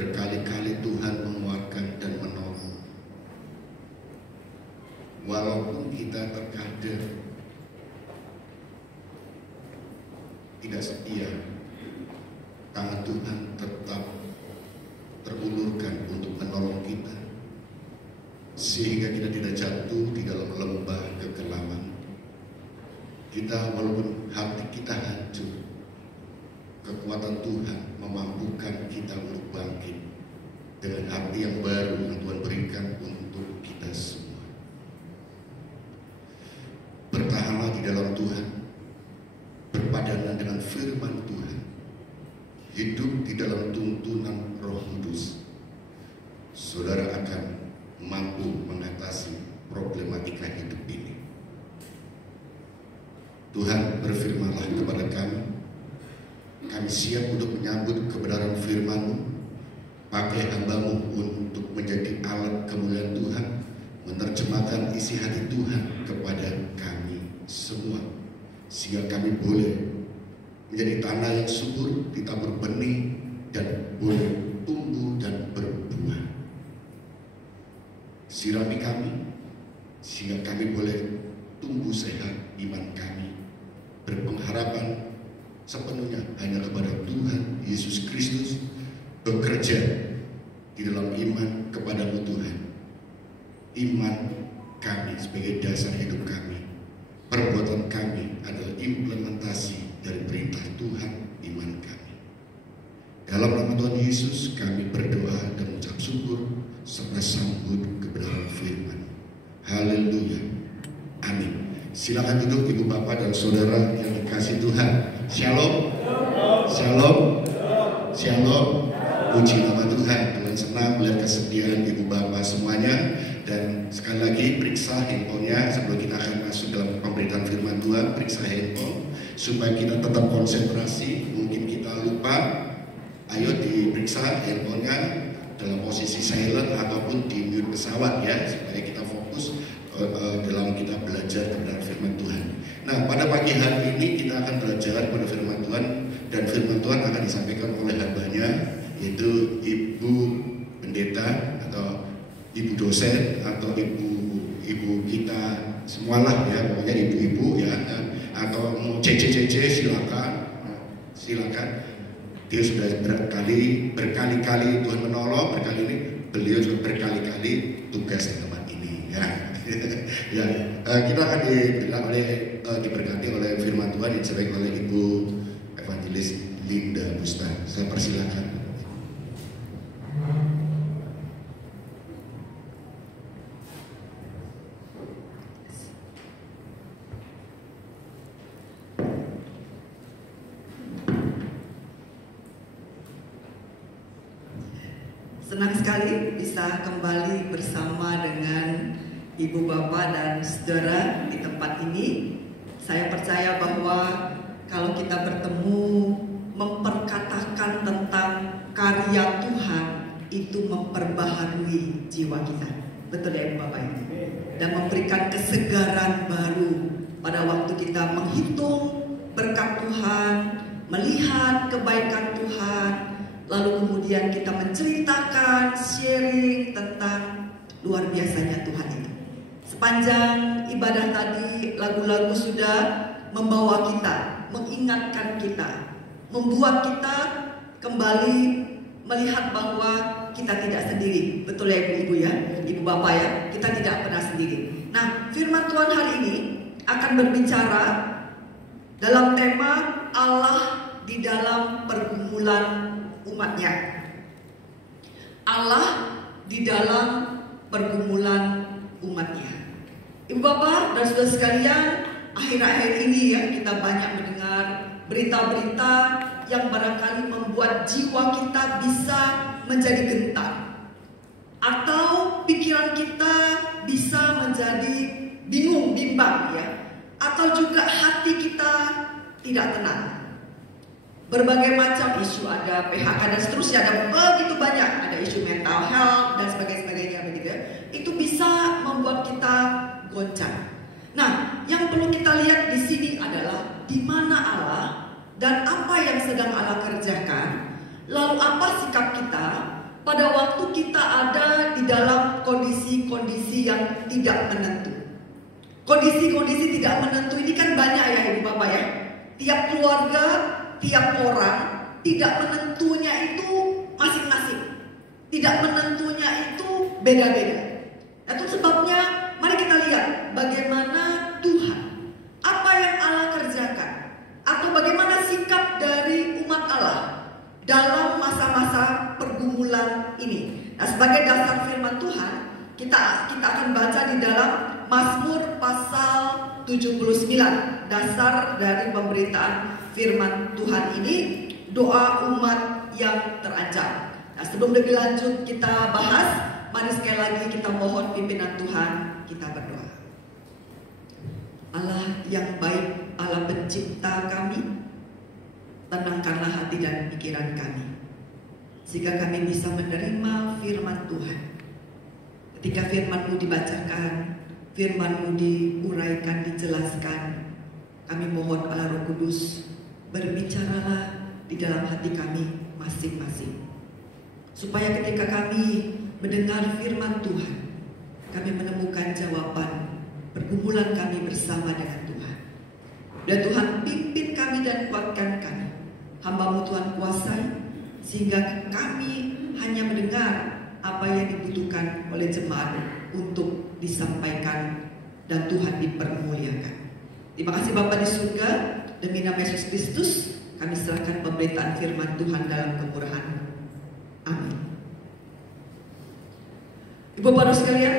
berkali-kali Tuhan menguatkan dan menolong. Walaupun kita terkadang tidak setia, tangan Tuhan tetap terulurkan untuk menolong kita, sehingga kita tidak jatuh di dalam lembah kekelaman. Kita, walaupun hati kita hancur, kekuatan Tuhan memampukan kita untuk bangkit dengan hati yang baru yang Tuhan berikan untuk kita semua. Bertahanlah di dalam Tuhan, berpadanan dengan firman Tuhan, hidup di dalam tuntunan Roh Kudus. Saudara akan mampu mengatasi problematika hidup ini. Tuhan, berfirmanlah kepada kami. Kami siap untuk menyambut kebenaran firman-Mu. Pakai hamba-Mu untuk menjadi alat kemuliaan Tuhan, menerjemahkan isi hati Tuhan kepada kami semua, sehingga kami boleh menjadi tanah yang subur, ditabur benih, dan boleh tumbuh dan berbuah. Sirami kami, sehingga kami boleh tumbuh sehat iman kami, berpengharapan sepenuhnya hanya kepada Tuhan Yesus Kristus, bekerja di dalam iman kepada-Mu Tuhan. Iman kami sebagai dasar hidup kami, perbuatan kami adalah implementasi dari perintah Tuhan iman kami. Dalam nama Tuhan Yesus kami berdoa dan mengucap syukur serta sambut kebenaran firman. Haleluya, amin. Silakan duduk Ibu Bapak dan Saudara yang dikasih Tuhan. Shalom, shalom, shalom. Puji nama Tuhan. Dengan senang melihat kesediaan Ibu Bapak semuanya. Dan sekali lagi periksa handphonenya sebelum kita akan masuk dalam pemberitaan firman Tuhan. Periksa handphone supaya kita tetap konsentrasi. Mungkin kita lupa, ayo diperiksa handphonenya dalam posisi silent ataupun di mute pesawat ya, supaya kita fokus dalam kita belajar kebenaran firman Tuhan. Nah, pada pagi hari ini kita akan belajar pada firman Tuhan, dan firman Tuhan akan disampaikan oleh hambanya, yaitu Ibu Pendeta atau Ibu dosen atau ibu kita semualah ya, pokoknya ibu-ibu ya, atau mau CC silakan. Dia sudah berkali-kali Tuhan menolong, berkali ini beliau juga berkali-kali tugas di tempat ini ya. Ya, kita akan diberkati oleh firman Tuhan yang disampaikan oleh Ibu Evangelis Linda Bustan. Saya persilakan. Senang sekali bisa kembali bersama dengan Ibu Bapak dan Saudara di tempat ini. Saya percaya bahwa kalau kita bertemu memperkatakan tentang karya Tuhan, itu memperbaharui jiwa kita. Betul ya Ibu Bapak ini? Dan memberikan kesegaran baru pada waktu kita menghitung berkat Tuhan, melihat kebaikan Tuhan, lalu kemudian kita menceritakan, sharing tentang luar biasanya Tuhan itu. Sepanjang ibadah tadi, lagu-lagu sudah membawa kita, mengingatkan kita, membuat kita kembali melihat bahwa kita tidak sendiri. Betul ya Ibu-Ibu ya, Ibu Bapak ya, kita tidak pernah sendiri. Nah, firman Tuhan hari ini akan berbicara dalam tema Allah di dalam pergumulan umatnya. Allah di dalam pergumulan umatnya. Ibu Bapak dan Saudara sekalian, akhir-akhir ini ya kita banyak mendengar berita-berita yang barangkali membuat jiwa kita bisa menjadi gentar, atau pikiran kita bisa menjadi bingung, bimbang ya, atau juga hati kita tidak tenang. Berbagai macam isu, ada PHK dan seterusnya, ada begitu banyak, ada isu mental health dan sebagainya begitu. Itu bisa membuat kita goncang. Nah, yang perlu kita lihat di sini adalah di mana Allah dan apa yang sedang Allah kerjakan, lalu apa sikap kita kondisi yang tidak menentu. Kondisi-kondisi tidak menentu ini kan banyak ya Ibu Bapak ya. Tiap keluarga, tiap orang tidak menentunya itu masing-masing. Tidak menentunya itu beda-beda. Itu sebabnya mari kita lihat bagaimana Tuhan, apa yang Allah kerjakan, atau bagaimana sikap dari umat Allah dalam masa-masa pergumulan ini. Nah, sebagai dasar firman Tuhan, kita akan baca di dalam Mazmur pasal 79, dasar dari pemberitaan firman Tuhan ini, doa umat yang terancam. Nah, sebelum lebih lanjut kita bahas, mari sekali lagi kita mohon pimpinan Tuhan, kita berdoa. Allah yang baik, Allah pencipta kami, tenangkanlah hati dan pikiran kami, sehingga kami bisa menerima firman Tuhan. Ketika firman-Mu dibacakan, firman-Mu diuraikan, dijelaskan, kami mohon Allah Roh Kudus, berbicaralah di dalam hati kami masing-masing, supaya ketika kami mendengar firman Tuhan, kami menemukan jawaban pergumulan kami bersama dengan Tuhan. Dan Tuhan pimpin kami dan kuatkan kami. Hamba-Mu Tuhan kuasai, sehingga kami hanya mendengar apa yang dibutuhkan oleh jemaat untuk disampaikan dan Tuhan dipermuliakan. Terima kasih Bapa di surga, demi nama Yesus Kristus kami serahkan pemberitaan firman Tuhan dalam kemurahan-Mu. Amin. Ibu bapak sekalian,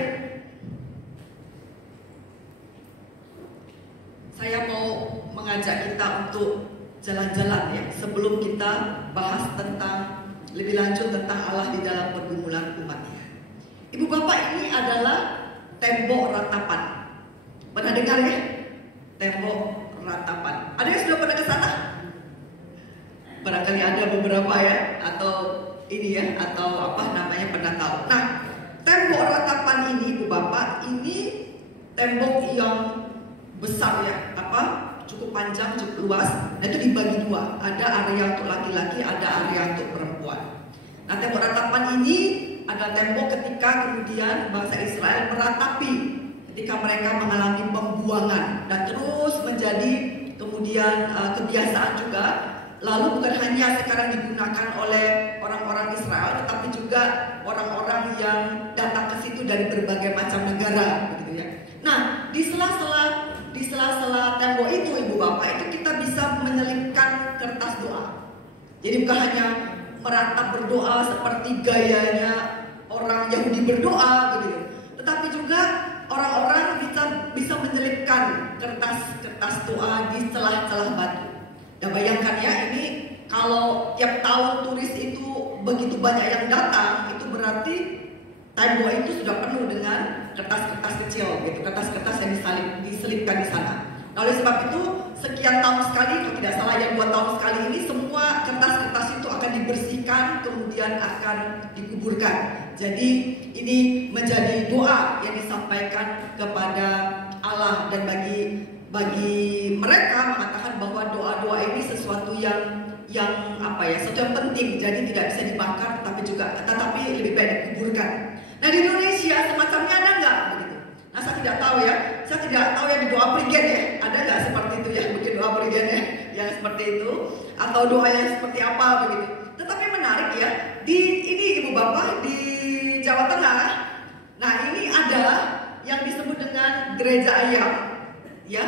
saya mau mengajak kita untuk jalan-jalan ya, sebelum kita bahas tentang lebih lanjut tentang Allah di dalam pergumulan umatnya. Ibu bapak, ini adalah tembok ratapan. Pernah dengar ya? Tembok ratapan. Ada yang sudah pernah ke sana? Barangkali ada beberapa ya, atau ini ya, atau apa namanya, pernah tahu. Nah, tembok ratapan ini Ibu Bapak, ini tembok yang besar ya, cukup panjang, cukup luas. Nah, itu dibagi dua, ada area untuk laki-laki, ada area untuk perempuan. Nah, tembok ratapan ini adalah tembok ketika kemudian bangsa Israel meratapi ketika mereka mengalami pembuangan dan terus menjadi kemudian kebiasaan juga. Lalu bukan hanya sekarang digunakan oleh orang-orang Israel, tetapi juga orang-orang yang datang ke situ dari berbagai macam negara, begitu ya. Nah, di sela-sela tembok itu Ibu Bapak, itu kita bisa menyelipkan kertas doa. Jadi bukan hanya meratap berdoa seperti gayanya orang Yahudi berdoa, begitu. Tetapi juga orang-orang bisa menyelipkan kertas doa di celah-celah batu. Ya bayangkan ya, ini kalau tiap tahun turis itu begitu banyak yang datang, itu berarti tembok itu sudah penuh dengan kertas-kertas kecil, gitu, kertas-kertas yang diselipkan di sana. Nah, oleh sebab itu sekian tahun sekali, kalau tidak salah ya 2 tahun sekali ini, semua kertas-kertas itu akan dibersihkan, kemudian akan dikuburkan. Jadi ini menjadi doa yang disampaikan kepada Allah, dan bagi mereka mengatakan bahwa doa-doa ini sesuatu yang sesuatu yang penting, jadi tidak bisa dibakar, tetapi lebih baik dikuburkan. Nah, di Indonesia semacamnya ada nggak begitu? Nah, saya tidak tahu ya, yang di doa prigen ya, ada nggak seperti itu ya, mungkin doa prigen ya, yang seperti itu, atau doa yang seperti apa begitu. Tetapi menarik ya, ini Ibu Bapak di Jawa Tengah, nah ini ada yang disebut dengan gereja ayam. Ya,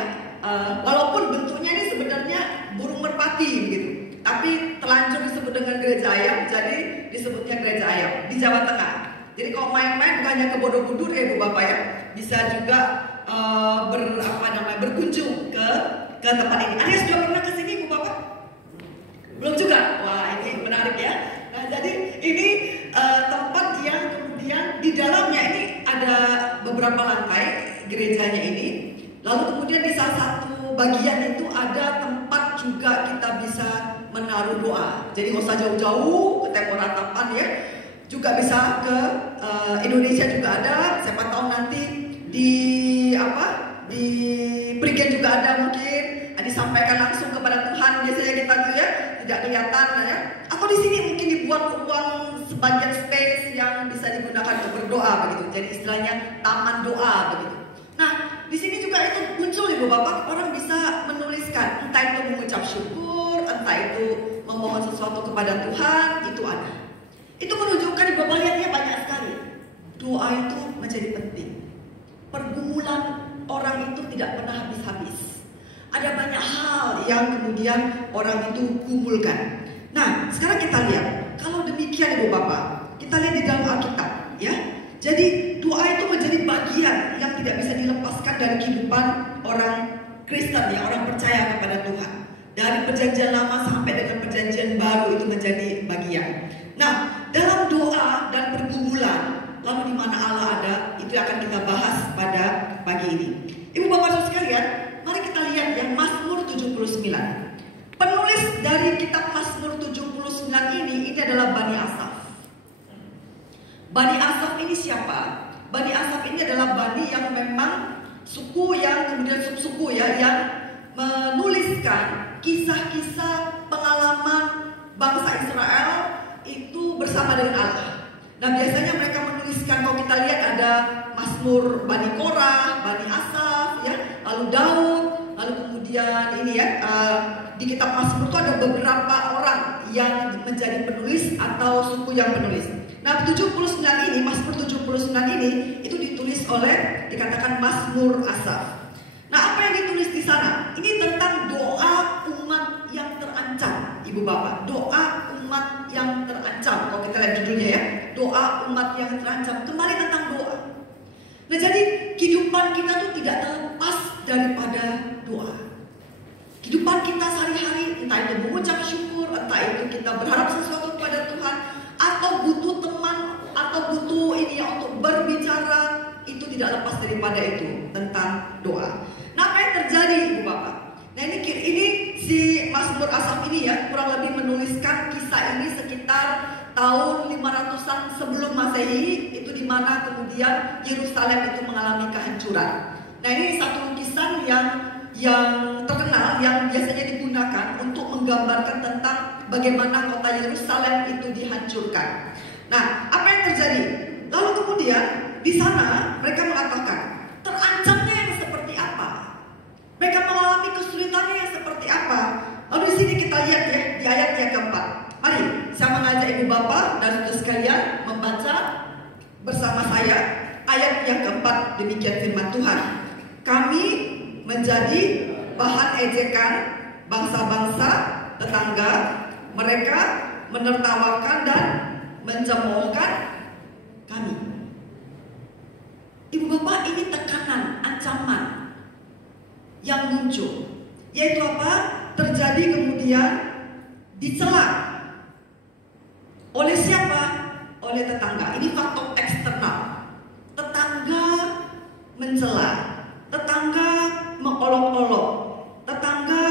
walaupun bentuknya ini sebenarnya burung merpati gitu, tapi terlanjur disebut dengan gereja ayam, jadi disebutnya gereja ayam di Jawa Tengah. Jadi kalau main-main bukan hanya ke Borobudur ya Ibu Bapak ya, bisa juga berkunjung ke tempat ini. Ada yang sudah pernah ke sini Ibu Bapak? Belum juga? Wah, ini menarik ya. Nah, jadi ini tempat yang kemudian di dalamnya ini ada beberapa lantai gerejanya ini. Lalu kemudian di salah satu bagian itu ada tempat juga kita bisa menaruh doa. Jadi nggak usah jauh-jauh ke tembok ratapan ya. Juga bisa ke Indonesia juga ada. Siapa tahu nanti di Prigen juga ada mungkin. Disampaikan langsung kepada Tuhan. Biasanya kita tuh ya tidak kelihatan ya. Atau di sini mungkin dibuat ruang sebagian space yang bisa digunakan untuk berdoa. berdoa begitu. Jadi istilahnya taman doa begitu. Nah, di sini juga itu muncul Ibu Bapak, orang bisa menuliskan entah itu mengucap syukur, entah itu memohon sesuatu kepada Tuhan, itu ada. Itu menunjukkan Ibu Bapak lihatnya banyak sekali. Doa itu menjadi penting. Pergumulan orang itu tidak pernah habis-habis. Ada banyak hal yang kemudian orang itu kumpulkan. Nah, sekarang kita lihat. Kalau demikian Ibu Bapak, kita lihat di dalam Alkitab, ya. Jadi doa itu menjadi bagian yang tidak bisa dilepaskan dari kehidupan orang Kristen, ya, orang percaya kepada Tuhan. Dari perjanjian lama sampai dengan perjanjian baru itu menjadi bagian. Nah, dalam doa dan pergumulan, lalu di mana Allah ada, itu akan kita bahas pada pagi ini. Ibu Bapak Saudara sekalian, mari kita lihat yang Mazmur 79. Penulis dari kitab Mazmur 79 ini adalah Bani Asaf. Bani Asaf ini siapa? Bani Asaf ini adalah Bani yang memang suku yang kemudian subsuku, ya, yang menuliskan kisah-kisah pengalaman bangsa Israel itu bersama dengan Allah. Nah, biasanya mereka menuliskan, kalau kita lihat ada Mazmur Bani Korah, Bani Asaf, ya, lalu Daud, lalu kemudian ini, ya, di kitab Mazmur itu ada beberapa orang yang menjadi penulis atau suku yang penulis. Nah, 79 ini, Mazmur 79 ini itu ditulis oleh, dikatakan Mazmur Asaf. Nah, apa yang ditulis di sana? Ini tentang doa umat yang terancam, Ibu Bapak. Doa umat yang terancam. Kalau kita lihat judulnya, ya, doa umat yang terancam. Kembali tentang doa. Nah, jadi kehidupan kita tuh tidak terlepas daripada doa. Kehidupan kita sehari-hari, entah itu mengucap syukur, entah itu kita berharap sesuatu kepada Tuhan, atau butuh teman, atau butuh ini, ya, untuk berbicara, itu tidak lepas daripada itu, tentang doa. Nah, apa yang terjadi Ibu Bapak? Nah, ini si Mazmur Asaf ini, ya, kurang lebih menuliskan kisah ini sekitar tahun 500-an sebelum Masehi, itu di mana kemudian Yerusalem itu mengalami kehancuran. Nah, ini satu lukisan yang terkenal, yang biasanya digunakan untuk menggambarkan tentang bagaimana kota Yerusalem itu dihancurkan. Nah, apa yang terjadi? Lalu kemudian di sana mereka mengatakan terancamnya yang seperti apa? Mereka mengalami kesulitannya yang seperti apa? Lalu di sini kita lihat, ya, di ayat yang keempat. Mari saya mengajak Ibu Bapak dan saudara sekalian membaca bersama saya ayat yang keempat. Demikian firman Tuhan. Kami menjadi bahan ejekan bangsa-bangsa tetangga, mereka menertawakan dan mencemoohkan kami. Ibu Bapak, ini tekanan, ancaman yang muncul, yaitu apa? Terjadi kemudian dicela oleh siapa? Oleh tetangga. Ini faktor eksternal. Tetangga mencela, tetangga mengolok-olok, tetangga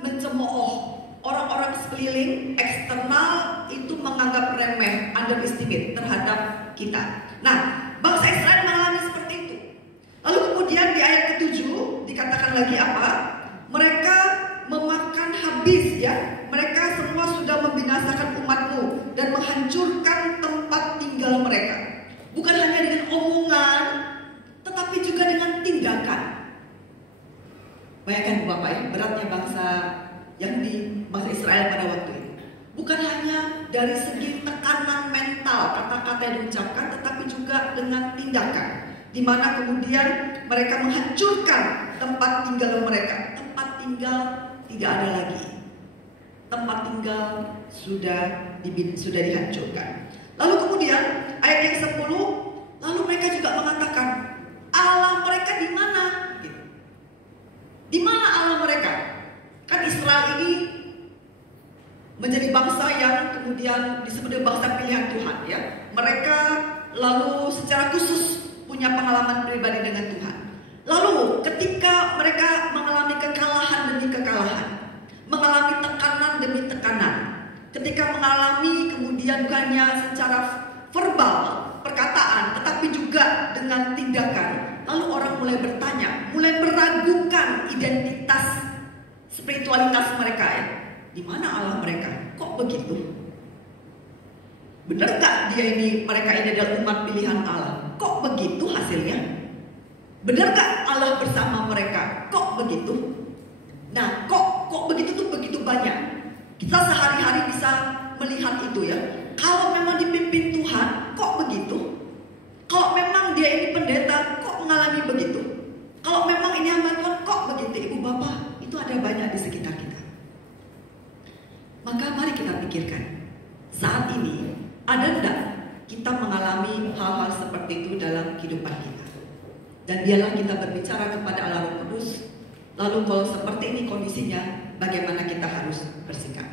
mencemooh. Orang-orang sekeliling eksternal itu menganggap remeh, underestimate terhadap kita. Nah, bangsa Israel mengalami seperti itu. Lalu kemudian di ayat ke-7 dikatakan lagi apa? Mereka memakan habis, ya. Mereka semua sudah membinasakan umatmu dan menghancurkan tempat tinggal mereka. Bukan hanya dengan omongan, tetapi juga dengan tindakan. Bayangkan Bapak, ya, beratnya bangsa Yahudi, bangsa Israel pada waktu itu. Bukan hanya dari segi tekanan mental, kata-kata yang diucapkan, tetapi juga dengan tindakan, di mana kemudian mereka menghancurkan tempat tinggal mereka. Tempat tinggal tidak ada lagi. Tempat tinggal sudah dihancurkan. Lalu kemudian ayat yang 10, lalu mereka juga mengatakan, Allah mereka di mana? Di mana Allah mereka? Kan Israel ini menjadi bangsa yang kemudian disebut bangsa pilihan Tuhan, ya. Mereka lalu secara khusus punya pengalaman pribadi dengan Tuhan. Lalu ketika mereka mengalami kekalahan demi kekalahan, mengalami tekanan demi tekanan, ketika mengalami kemudian bukan hanya secara verbal, perkataan, tetapi juga dengan tindakan, lalu orang mulai bertanya, mulai meragukan identitas spiritualitas mereka, ya. Di mana Allah mereka? Kok begitu? Benar gak mereka ini adalah umat pilihan Allah? Kok begitu hasilnya? Benarkah Allah bersama mereka? Kok begitu? Nah, kok begitu tuh begitu banyak. Kita sehari-hari bisa melihat itu ya. Kalau memang dipimpin Tuhan, kok begitu? Kalau memang dia ini pendeta, kok mengalami begitu? Kalau memang ini hamba Tuhan, kok begitu? Ibu bapak, itu ada banyak di sekitar kita. Maka mari kita pikirkan, saat ini ada enggak kita mengalami hal-hal seperti itu dalam kehidupan kita? Dan biarlah kita berbicara kepada Allah Roh Kudus. Lalu kalau seperti ini kondisinya, bagaimana kita harus bersikap?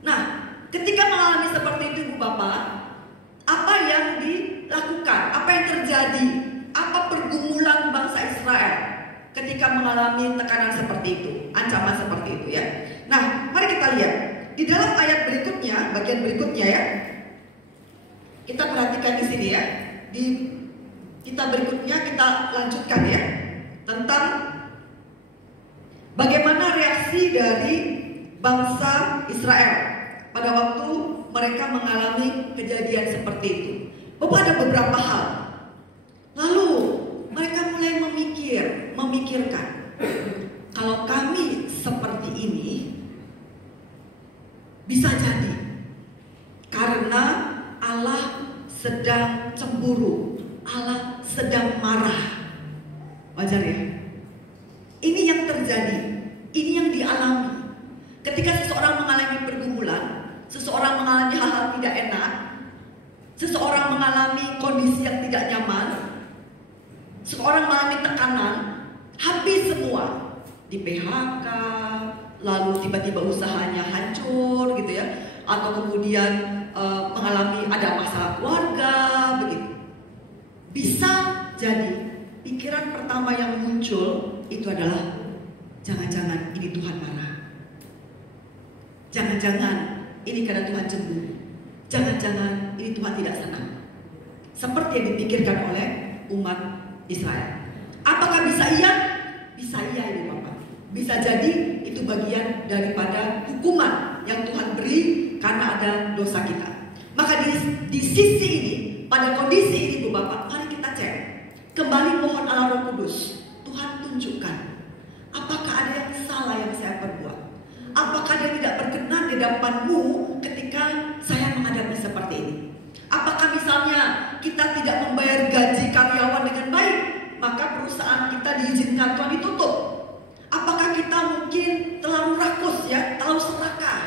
Nah, ketika mengalami seperti itu Ibu Bapak, apa yang dilakukan? Apa yang terjadi? Apa pergumulan bangsa Israel ketika mengalami tekanan seperti itu, ancaman seperti itu ya? Nah, mari kita lihat di dalam ayat berikutnya, bagian berikutnya ya. Kita perhatikan di sini ya. Di kita berikutnya kita lanjutkan ya tentang bagaimana reaksi dari bangsa Israel pada waktu mereka mengalami kejadian seperti itu. Bapak, ada beberapa hal. Lalu mereka mulai memikirkan, kalau kami seperti ini bisa jadi karena Allah sedang cemburu, Allah sedang marah. Wajar ya? Ini yang terjadi, ini yang dialami. Ketika seseorang mengalami pergumulan, seseorang mengalami hal-hal tidak enak, seseorang mengalami kondisi yang tidak nyaman, seseorang mengalami tekanan, habis semua, di PHK, lalu tiba-tiba usahanya hancur gitu ya, atau kemudian mengalami ada masalah keluarga begitu. Bisa jadi pikiran pertama yang muncul itu adalah jangan-jangan ini Tuhan marah. Jangan-jangan ini karena Tuhan cemburu. Jangan-jangan ini Tuhan tidak senang. Seperti yang dipikirkan oleh umat Israel. Apakah bisa iya? Bisa iya Ibu Bapak. Bisa jadi itu bagian daripada hukuman yang Tuhan beri karena ada dosa kita. Maka di sisi ini, pada kondisi ini Ibu Bapak, mari kita cek. Kembali mohon Allah Roh Kudus, Tuhan tunjukkan apakah ada yang salah yang saya perbuat. Apakah dia tidak berkenan di hadapan-Mu ketika saya menghadapi seperti ini? Apakah misalnya kita tidak membayar gaji karyawan dengan baik, maka perusahaan kita diizinkan Tuhan ditutup? Apakah kita mungkin terlalu rakus ya, terlalu serakah,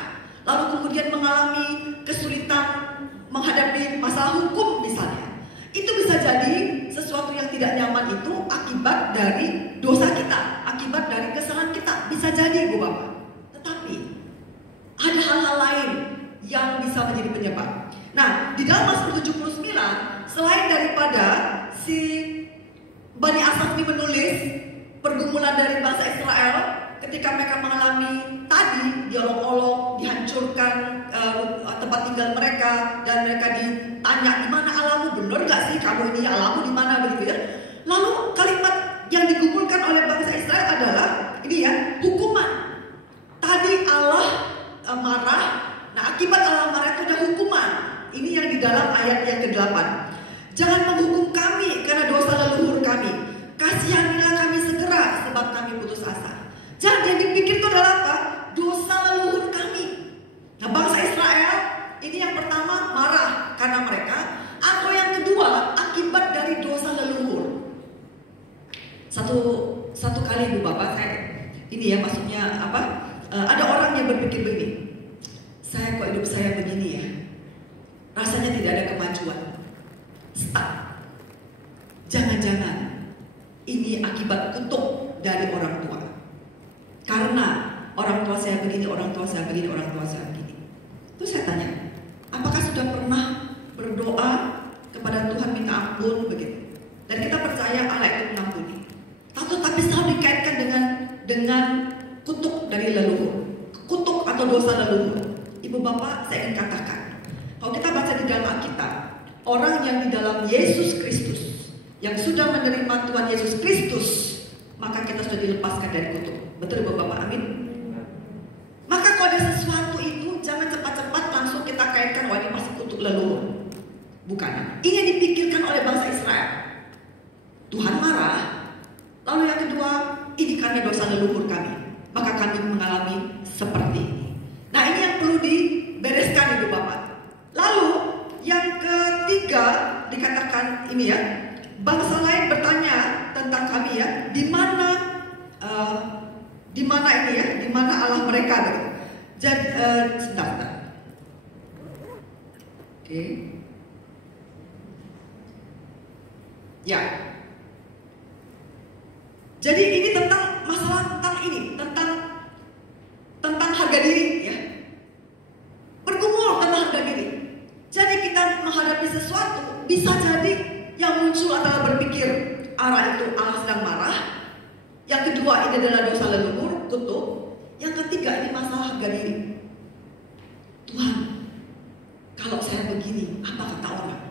lalu kemudian mengalami kesulitan menghadapi masalah hukum misalnya? Itu bisa jadi sesuatu yang tidak nyaman itu akibat dari dosa kita, akibat dari kesalahan kita. Bisa jadi Ibu Bapak. Tetapi ada hal-hal lain yang bisa menjadi penyebab. Nah, di dalam Mazmur 79, selain daripada si Bani Asaf ini menulis pergumulan dari bangsa Israel ketika mereka mengalami tadi diolok-olok, dihancurkan tempat tinggal mereka, dan mereka ditanya di mana Allahmu, benar nggak sih kamu ini Allahmu di mana begitu ya. Lalu kalimat yang digumulkan oleh bangsa Israel adalah ini ya, hukuman. Tadi Allah marah, nah akibat Allah marah itu ada hukuman. Ini yang di dalam ayat yang ke-8. Jangan menghukum kami karena dosa leluhur kami. Kasihanilah kami segera sebab kami putus asa. Jangan yang dipikir itu adalah apa? Dosa leluhur kami. Nah, bangsa Israel ini yang pertama marah karena mereka, atau yang kedua akibat dari dosa leluhur. Satu kali Ibu Bapak saya ini ya, maksudnya apa? Ada orang yang berpikir begini, saya kok hidup saya begini ya, rasanya tidak ada kemajuan, stuck. Jangan-jangan ini akibat kutuk dari orang tua. Karena orang tua saya begini, orang tua saya begini, orang tua saya begini. Terus saya tanya, apakah sudah pernah berdoa kepada Tuhan minta ampun begitu? Dan kita percaya Allah itu mengampuni. Tapi selalu dikaitkan dengan kutuk dari leluhur, kutuk atau dosa leluhur. Ibu Bapak, saya ingin katakan, kalau kita baca di dalam Alkitab, orang yang di dalam Yesus Kristus, yang sudah menerima Tuhan Yesus Kristus, maka kita sudah dilepaskan dari kutuk. Betul Ibu Bapak, amin. Maka kalau ada sesuatu itu, jangan cepat-cepat langsung kita kaitkan, wah ini masih kutuk leluhur. Bukan. Ini yang dipikirkan oleh bangsa Israel. Tuhan marah. Lalu yang kedua, ini karena dosa leluhur kami, maka kami mengalami seperti ini. Nah, ini yang perlu dibereskan Ibu Bapak. Lalu yang ketiga dikatakan ini ya, bangsa lain bertanya tentang kami ya, di mana ini ya, di mana Allah mereka gitu. Jadi sebentar. Oke. Ya. Jadi ini tentang masalah tentang harga diri ya. Bergumul tentang harga diri. Jadi kita menghadapi sesuatu, bisa jadi yang muncul adalah berpikir arah itu Allah sedang marah. Yang kedua ini adalah dosa leluhur, kutuk. Yang ketiga ini masalah harga diri. Tuhan, kalau saya begini, apa kata orang?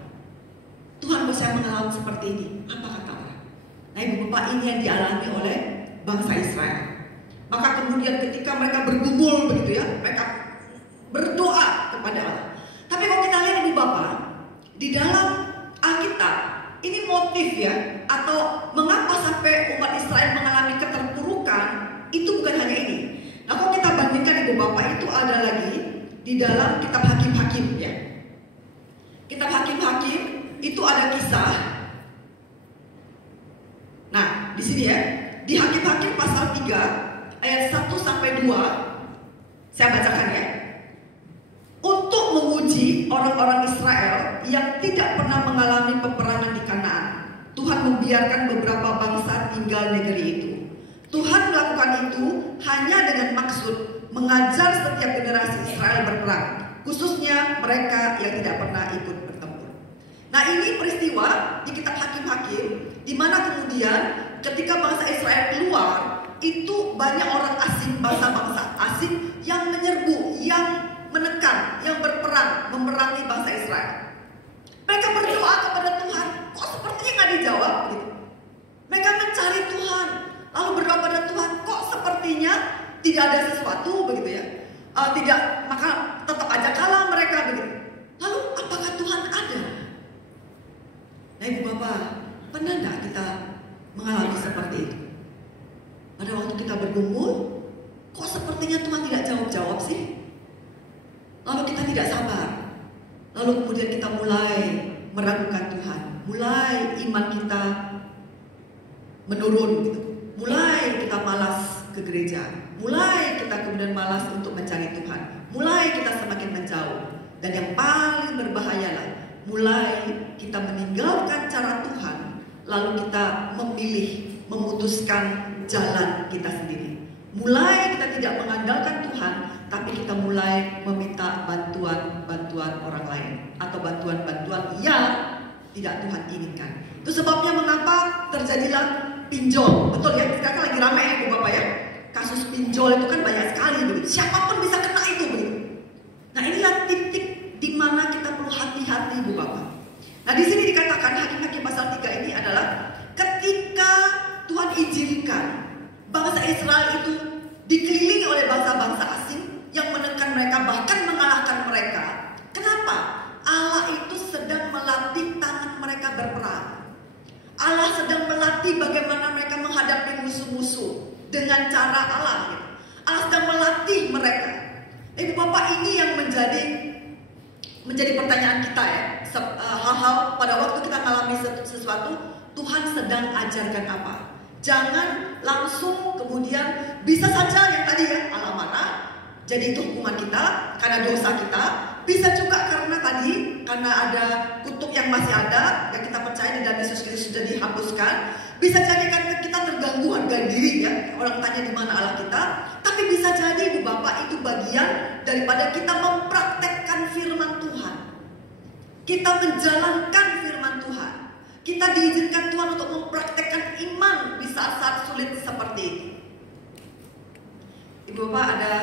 Tuhan, kalau saya mengalami seperti ini, apa kata orang? Nah, Ibu Bapak, ini yang dialami oleh bangsa Israel. Maka kemudian ketika mereka bergumul begitu ya, mereka berdoa kepada Allah. Tapi kalau kita lihat Ibu Bapak, di dalam Alkitab, ini motif ya, atau mengapa sampai umat Israel mengalami keterpurukan, itu bukan hanya ini. Nah, kalau kita bandingkan Ibu Bapak, itu ada lagi di dalam kitab Hakim-Hakim ya. Kitab Hakim-Hakim itu ada kisah. Nah, di sini ya, di Hakim-Hakim pasal 3 ayat 1 sampai 2, saya bacakan ya. Untuk menguji orang-orang Israel yang tidak pernah mengalami peperangan di Kanaan, Tuhan membiarkan beberapa bangsa tinggal negeri itu. Tuhan melakukan itu hanya dengan maksud mengajar setiap generasi Israel berperang, khususnya mereka yang tidak pernah ikut bertempur. Nah, ini peristiwa di kitab Hakim-Hakim, di mana kemudian ketika bangsa Israel keluar, itu banyak orang asing, bangsa-bangsa asing yang menyerbu, yang menekan, yang berperang, memerangi bangsa Israel. Mereka berdoa kepada Tuhan, kok sepertinya nggak dijawab gitu. Mereka mencari Tuhan, lalu berdoa pada Tuhan, kok sepertinya tidak ada sesuatu begitu ya. Tidak, maka tetap aja kalah mereka begitu. Lalu apakah Tuhan ada? Nah, Ibu Bapak, pernah nggak kita mengalami seperti itu? Pada waktu kita bergumul, kok sepertinya Tuhan tidak jawab-jawab sih? Lalu kita tidak sabar. Lalu kemudian kita mulai meragukan Tuhan. Mulai iman kita menurun gitu. Mulai kita malas ke gereja. Mulai kita kemudian malas untuk mencari Tuhan. Mulai kita semakin menjauh. Dan yang paling berbahayalah, mulai kita meninggalkan cara Tuhan, lalu kita memilih, memutuskan jalan kita sendiri. Mulai kita tidak mengandalkan Tuhan, tapi kita mulai meminta bantuan orang lain, atau bantuan yang tidak Tuhan inginkan. Itu sebabnya mengapa terjadilah pinjol. Betul ya, sekarang lagi ramai ya Ibu Bapak ya. Kasus pinjol itu kan banyak sekali begitu. Siapapun bisa kena itu begitu. Nah, inilah titik di mana kita perlu hati-hati Ibu Bapak. Nah, di sini dikatakan Hakim-Hakim pasal 3 ini adalah ketika Tuhan izinkan bangsa Israel itu dikelilingi oleh bangsa-bangsa asing yang menekan mereka, bahkan mengalahkan mereka. Kenapa? Allah itu sedang melatih tangan mereka berperang. Allah sedang melatih bagaimana mereka menghadapi musuh-musuh dengan cara Allah. Allah sedang melatih mereka. Ibu Bapak, ini yang menjadi pertanyaan kita ya. Hal-hal pada waktu kita mengalami sesuatu, Tuhan sedang ajarkan apa? Jangan langsung kemudian, bisa saja yang tadi ya, Allah marah, jadi itu hukuman kita karena dosa kita. Bisa juga karena ada kutuk yang masih ada, yang kita percaya di dalam Yesus Kristus sudah dihapuskan. Bisa jadi karena kita terganggu harga diri ya, orang tanya di mana Allah kita. Tapi bisa jadi Ibu Bapak, itu bagian daripada kita mempraktekkan firman Tuhan. Kita menjalankan firman Tuhan. Kita diizinkan Tuhan untuk mempraktekkan iman di saat-saat sulit seperti ini. Ibu Bapak, ada